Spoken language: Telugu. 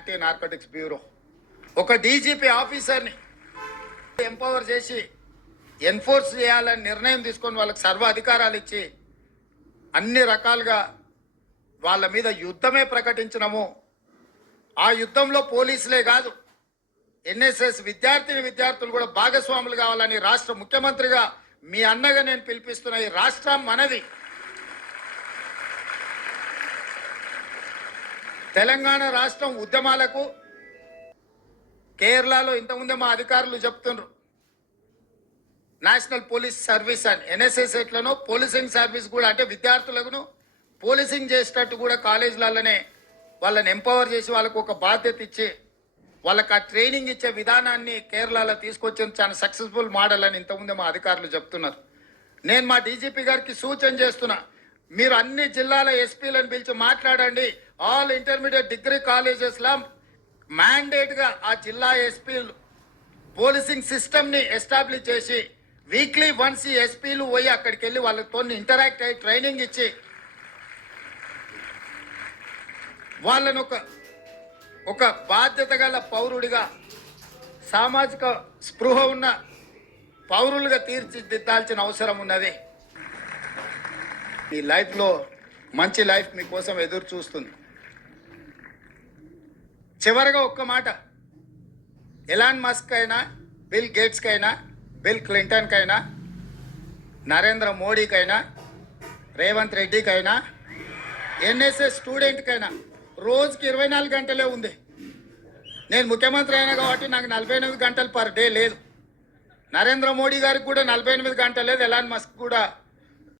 యాంటీ నార్కోటిక్స్ బ్యూరో ఒక డీజీపీ ఆఫీసర్ని ఎంపవర్ చేసి ఎన్ఫోర్స్ చేయాలని నిర్ణయం తీసుకొని వాళ్ళకి సర్వ అధికారాలు ఇచ్చి అన్ని రకాలుగా వాళ్ళ మీద యుద్ధమే ప్రకటించినము. ఆ యుద్ధంలో పోలీసులే కాదు, ఎన్ఎస్ఎస్ విద్యార్థులు కూడా భాగస్వాములు కావాలని రాష్ట్ర ముఖ్యమంత్రిగా మీ అన్నగా నేను పిలిపిస్తున్న ఈ రాష్ట్రం మనది. తెలంగాణ రాష్ట్రం ఉద్యమాలకు కేరళలో ఇంతకుముందే మా అధికారులు చెప్తున్నారు, నేషనల్ పోలీస్ సర్వీస్ అని ఎన్ఎస్ఎస్ ఎట్లనో పోలీసింగ్ సర్వీస్ కూడా, అంటే విద్యార్థులకు పోలీసింగ్ చేసేటట్టు కూడా కాలేజీలలోనే వాళ్ళని ఎంపవర్ చేసి వాళ్ళకు ఒక బాధ్యత ఇచ్చి వాళ్ళకి ఆ ట్రైనింగ్ ఇచ్చే విధానాన్ని కేరళలో తీసుకొచ్చిన చాలా సక్సెస్ఫుల్ మోడల్ అని ఇంతకుముందే మా అధికారులు చెప్తున్నారు. నేను మా డీజీపీ గారికి సూచన చేస్తున్నా, మీరు అన్ని జిల్లాల ఎస్పీలను పిలిచి మాట్లాడండి. ఆల్ ఇంటర్మీడియట్ డిగ్రీ కాలేజెస్లో మ్యాండేట్గా ఆ జిల్లా ఎస్పీలు పోలీసింగ్ సిస్టమ్ని ఎస్టాబ్లిష్ చేసి వీక్లీ వన్స్ ఈ ఎస్పీలు పోయి అక్కడికి వెళ్ళి వాళ్ళతో ఇంటరాక్ట్ అయ్యి ట్రైనింగ్ ఇచ్చి వాళ్ళను ఒక బాధ్యత గల పౌరుడిగా, సామాజిక స్పృహ ఉన్న పౌరులుగా తీర్చిదిద్దాల్సిన అవసరం ఉన్నది. మీ లైఫ్లో మంచి లైఫ్ మీకోసం ఎదురు చూస్తుంది. చివరిగా ఒక్క మాట, ఎలాన్ మస్క్ అయినా, బిల్ గేట్స్కైనా, బిల్ క్లింటన్కైనా, నరేంద్ర మోడీకైనా, రేవంత్ రెడ్డికైనా, ఎన్ఎస్ఎస్ స్టూడెంట్కైనా రోజుకి 24 గంటలే ఉంది. నేను ముఖ్యమంత్రి అయినా కాబట్టి నాకు 48 గంటలు పర్ డే లేదు. నరేంద్ర మోడీ గారికి కూడా 48 గంటలు లేదు. ఎలాన్ మస్క్ కూడా